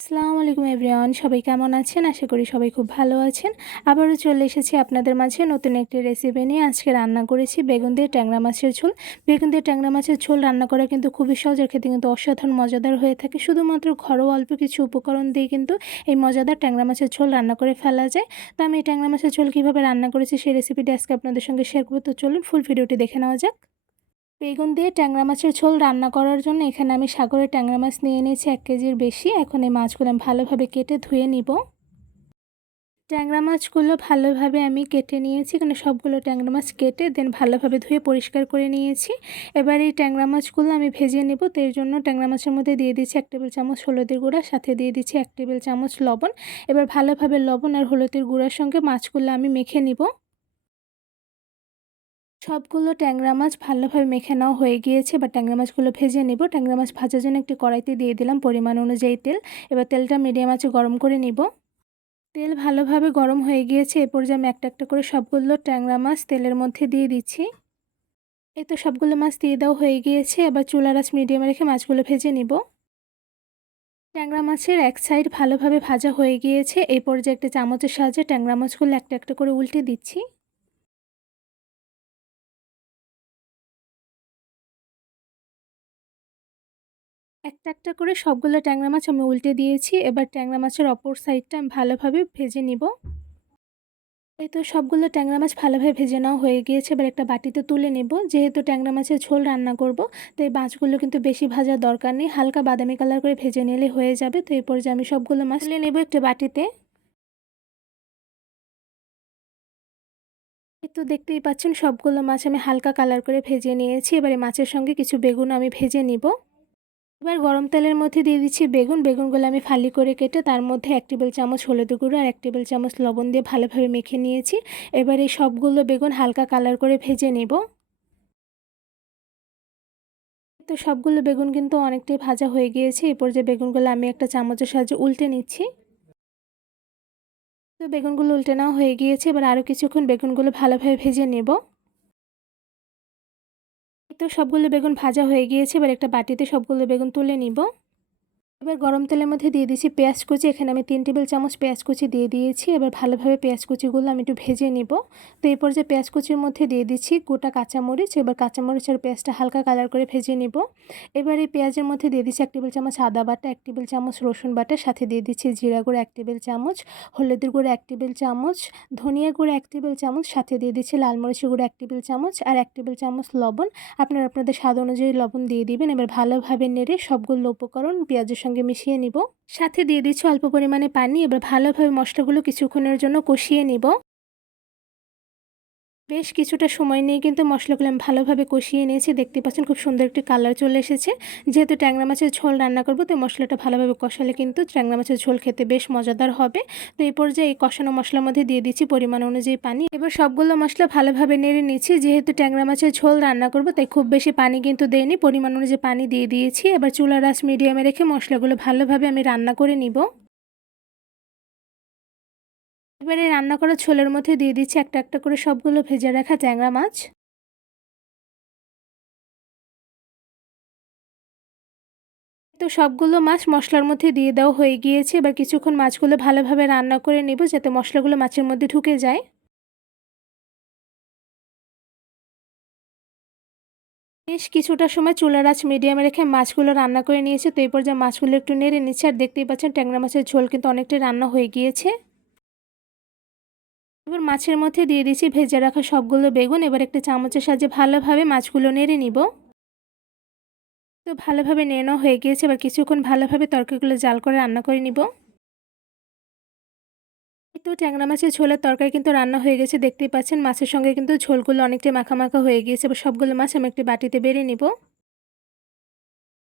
আসসালামু আলাইকুম এভরিওয়ান, সবাই কেমন আছেন? আশা করি সবাই খুব ভালো আছেন। আবারও চলে এসেছি আপনাদের মাঝে নতুন একটি রেসিপি নিয়ে। আজকে রান্না করেছি বেগুন দিয়ে ট্যাংরা মাছের ঝোল। বেগুন দিয়ে ট্যাংরা মাছের ঝোল রান্না করা কিন্তু খুবই সহজ আর খেতে কিন্তু অসাধারণ, মজাদার হয়ে থাকে। শুধুমাত্র ঘরোয়া অল্প কিছু উপকরণ দিয়ে কিন্তু এই মজাদার ট্যাংরা মাছের ঝোল রান্না করে ফেলা যায়। তো আমি এই ট্যাংরা মাছের ঝোল কীভাবে রান্না করেছি সেই রেসিপিটি আজকে আপনাদের সঙ্গে শেয়ার করব। তো চলুন ফুল ভিডিওটি দেখে নেওয়া যাক। বেগুন দিয়ে ট্যাংরা মাছের ঝোল রান্না করার জন্য এখানে আমি সাগরের ট্যাংরা মাছ নিয়ে নিয়েছি এক কেজির বেশি। এখন এই মাছগুলো আমি ভালোভাবে কেটে ধুয়ে নিব। ট্যাংরা মাছগুলো ভালোভাবে আমি কেটে নিয়েছি। এখানে সবগুলো ট্যাংরা মাছ কেটে দেন ভালোভাবে ধুয়ে পরিষ্কার করে নিয়েছি। এবার এই ট্যাংরা মাছগুলো আমি ভেজে নেব। তো এর জন্য ট্যাংরা মাছের মধ্যে দিয়ে দিচ্ছি এক টেবিল চামচ হলুদের গুঁড়া, সাথে দিয়ে দিচ্ছি এক টেবিল চামচ লবণ। এবার ভালোভাবে লবণ আর হলুদের গুঁড়ার সঙ্গে মাছগুলো আমি মেখে নিব। সবগুলো ট্যাংরা মাছ ভালোভাবে মেখে নেওয়া হয়ে গিয়েছে বা ট্যাংরা মাছগুলো ভেজে নেব। ট্যাংরা মাছ ভাজার জন্য একটি কড়াইতে দিয়ে দিলাম পরিমাণ অনুযায়ী তেল। এবার তেলটা মিডিয়াম আছে গরম করে নিব। তেল ভালোভাবে গরম হয়ে গিয়েছে এরপর যে আমি একটা একটা করে সবগুলো ট্যাংরা মাছ তেলের মধ্যে দিয়ে দিচ্ছি। এই তো সবগুলো মাছ দিয়ে দেওয়া হয়ে গিয়েছে, এবার চুলার আঁচ মিডিয়ামে রেখে মাছগুলো ভেজে নিব। ট্যাংরা মাছের এক সাইড ভালোভাবে ভাজা হয়ে গিয়েছে এই পর্যায়ে একটা চামচের সাহায্যে ট্যাংরা মাছগুলো একটা একটা করে উল্টে দিচ্ছি। একটা একটা করে সবগুলো ট্যাংরা মাছ আমি উল্টে দিয়েছি। এবার ট্যাংরা মাছের অপর সাইডটা আমি ভালোভাবে ভেজে নিব। এই তো সবগুলো ট্যাংরা মাছ ভালোভাবে ভেজে নেওয়া হয়ে গিয়েছে। এবার একটা বাটিতে তুলে নেব। যেহেতু ট্যাংরা মাছের ঝোল রান্না করব তো এই মাছগুলো কিন্তু বেশি ভাজার দরকার নেই। হালকা বাদামি কালার করে ভেজে নিলে হয়ে যাবে। তো এরপর যে আমি সবগুলো মাছ তুলে নেব একটা বাটিতে। এই তো দেখতেই পাচ্ছেন, সবগুলো মাছ আমি হালকা কালার করে ভেজে নিয়েছি। এবারে মাছের সঙ্গে কিছু বেগুন আমি ভেজে নিব। এবার গরম তেলের মধ্যে দিয়ে দিচ্ছি বেগুন। বেগুনগুলো আমি ফালি করে কেটে তার মধ্যে এক টেবিল চামচ হলুদ গুঁড়ো আর এক টেবিল চামচ লবণ দিয়ে ভালোভাবে মেখে নিয়েছি। এবার এই সবগুলো বেগুন হালকা কালার করে ভেজে নেব। তো সবগুলো বেগুন কিন্তু অনেকটাই ভাজা হয়ে গিয়েছে। এরপর যে বেগুনগুলো আমি একটা চামচের সাহায্যে উল্টে নিচ্ছি। তো বেগুনগুলো উল্টে নেওয়া হয়ে গিয়েছে। এবার আরও কিছুক্ষণ বেগুনগুলো ভালোভাবে ভেজে নেব। তো সবগুলো বেগুন ভাজা হয়ে গিয়েছে এবার একটা বাটিতে সবগুলো বেগুন তুলে নিব। এবার গরম তেলের মধ্যে দিয়ে দিয়েছি পেঁয়াজ কুচি। এখানে আমি তিন টেবিল চামচ পেঁয়াজ কুচি দিয়ে দিয়েছি। এবার ভালোভাবে পেঁয়াজ কুচিগুলো আমি একটু ভেজে নিব। তো এরপর যে পেঁয়াজ কুচির মধ্যে দিয়ে দিচ্ছি গোটা কাঁচামরিচ। এবার কাঁচামরিচ আর পেঁয়াজটা হালকা কালার করে ভেজে নিব। এবার এই পেঁয়াজের মধ্যে দিয়ে দিচ্ছি এক টেবিল চামচ আদা বাটা, এক টেবিল চামচ রসুন বাটা। সাথে দিয়ে দিচ্ছি জিরা গুঁড়ো এক টেবিল চামচ, হলুদের গুঁড়ো এক টেবিল চামচ, ধনিয়া গুঁড়ো এক টেবিল চামচ, সাথে দিয়ে দিচ্ছি লাল মরিচের গুঁড়ো এক টেবিল চামচ আর এক টেবিল চামচ লবণ। আপনারা আপনাদের স্বাদ অনুযায়ী লবণ দিয়ে দিবেন। এবার ভালোভাবে নেড়ে সবগুলো উপকরণ পেঁয়াজের সঙ্গে মিশিয়ে নিব। সাথে দিয়ে দিচ্ছি অল্প পরিমাণে পানি, এবার ভালোভাবে মশলাগুলো কিছুক্ষণের জন্য কষিয়ে নিব। বেশ কিছুটা সময় নিয়ে কিন্তু মশলাগুলো আমি ভালোভাবে কষিয়ে নিয়েছি। দেখতে পাচ্ছেন খুব সুন্দর একটি কালার চলে এসেছে। যেহেতু ট্যাংরা মাছের ঝোল রান্না করব, তো মশলাটা ভালোভাবে কষালে কিন্তু ট্যাংরা মাছের ঝোল খেতে বেশ মজাদার হবে। তো এই পর্যায়ে এই কষানো মশলার মধ্যে দিয়ে দিচ্ছি পরিমাণ অনুযায়ী পানি। এবার সবগুলো মশলা ভালোভাবে নেড়ে নিচ্ছি যেহেতু ট্যাংরা মাছের ঝোল রান্না করব, তাই খুব বেশি পানি কিন্তু দেয়নি পরিমাণ অনুযায়ী পানি দিয়ে দিয়েছি। এবার চুলা রাস মিডিয়ামে রেখে মশলাগুলো ভালোভাবে আমি রান্না করে নিব। এবারে রান্না করা ছোলের মধ্যে দিয়ে দিচ্ছি একটা একটা করে সবগুলো ভেজে রাখা ট্যাংরা মাছ। তো সবগুলো মাছ মশলার মধ্যে দিয়ে দেওয়া হয়ে গিয়েছে। এবার কিছুক্ষণ মাছগুলো ভালোভাবে রান্না করে নেব যাতে মশলাগুলো মাছের মধ্যে ঢুকে যায়। বেশ কিছুটা সময় চুলার আঁচ মিডিয়ামে রেখে মাছগুলো রান্না করে নিয়েছে। তো এই পর্যায়ে মাছগুলো একটু নেড়ে নিচ্ছে, আর দেখতেই পাচ্ছেন ট্যাংরা মাছের ঝোল কিন্তু অনেকটাই রান্না হয়ে গিয়েছে। এবার মাছের মধ্যে দিয়ে দিচ্ছি ভেজে রাখা সবগুলো বেগুন। এবার একটা চামচের সাহায্যে ভালোভাবে মাছগুলো নেড়ে নিব। তো ভালোভাবে নেড়ানো হয়ে গিয়েছে, এবার কিছুক্ষণ ভালোভাবে তরকারিগুলো জাল করে রান্না করে নিব। তো ট্যাংরা মাছের ঝোলের তরকারি কিন্তু রান্না হয়ে গেছে, দেখতেই পাচ্ছেন। মাছের সঙ্গে কিন্তু ঝোলগুলো অনেকটাই মাখা মাখা হয়ে গিয়েছে। এবার সবগুলো মাছ আমি একটি বাটিতে বেড়ে নিব।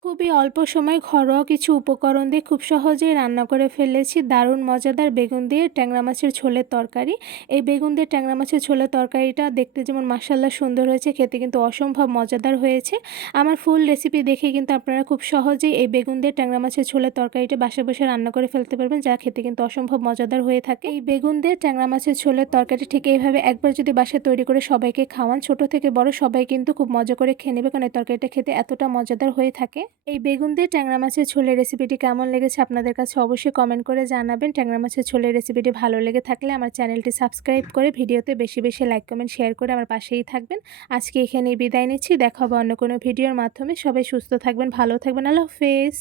খুবই অল্প সময় ঘরোয়া কিছু উপকরণ দিয়ে খুব সহজেই রান্না করে ফেলেছি। দারুণ মজাদার বেগুন দিয়ে ট্যাংরা মাছের ঝোলের তরকারি। এই বেগুন দিয়ে ট্যাংরা মাছের ছোলের তরকারিটা দেখতে যেমন মাসাল্লা সুন্দর হয়েছে, খেতে কিন্তু অসম্ভব মজাদার হয়েছে। আমার ফুল রেসিপি দেখে কিন্তু আপনারা খুব সহজেই এই বেগুন দিয়ে ট্যাংরা মাছের ছোলের তরকারিটা বাসা বসে রান্না করে ফেলতে পারবেন, যা খেতে কিন্তু অসম্ভব মজাদার হয়ে থাকে। এই বেগুন দিয়ে ট্যাংরা মাছের ছোলের তরকারি ঠিক এইভাবে একবার যদি বাসায় তৈরি করে সবাইকে খাওয়ান, ছোট থেকে বড় সবাই কিন্তু খুব মজা করে খেয়ে নেবে, কারণ এই তরকারিটা খেতে এতটা মজাদার হয়ে থাকে। এই বেগুন দিয়ে ট্যাংরা মাছের ছোলের রেসিপিটি কেমন লেগেছে আপনাদের কাছে অবশ্যই কমেন্ট করে জানাবেন। ট্যাংরা মাছের ছোলের রেসিপিটি ভালো লেগে থাকলে আমার চ্যানেলটি সাবস্ক্রাইব করে ভিডিওতে বেশি বেশি লাইক কমেন্ট শেয়ার করে আমার পাশেই থাকবেন। আজকে এখানে বিদায় নিচ্ছি। দেখা হবে অন্য কোনো ভিডিওর মাধ্যমে। সবাই সুস্থ থাকবেন, ভালো থাকবেন। আল্লাহ হাফেজ।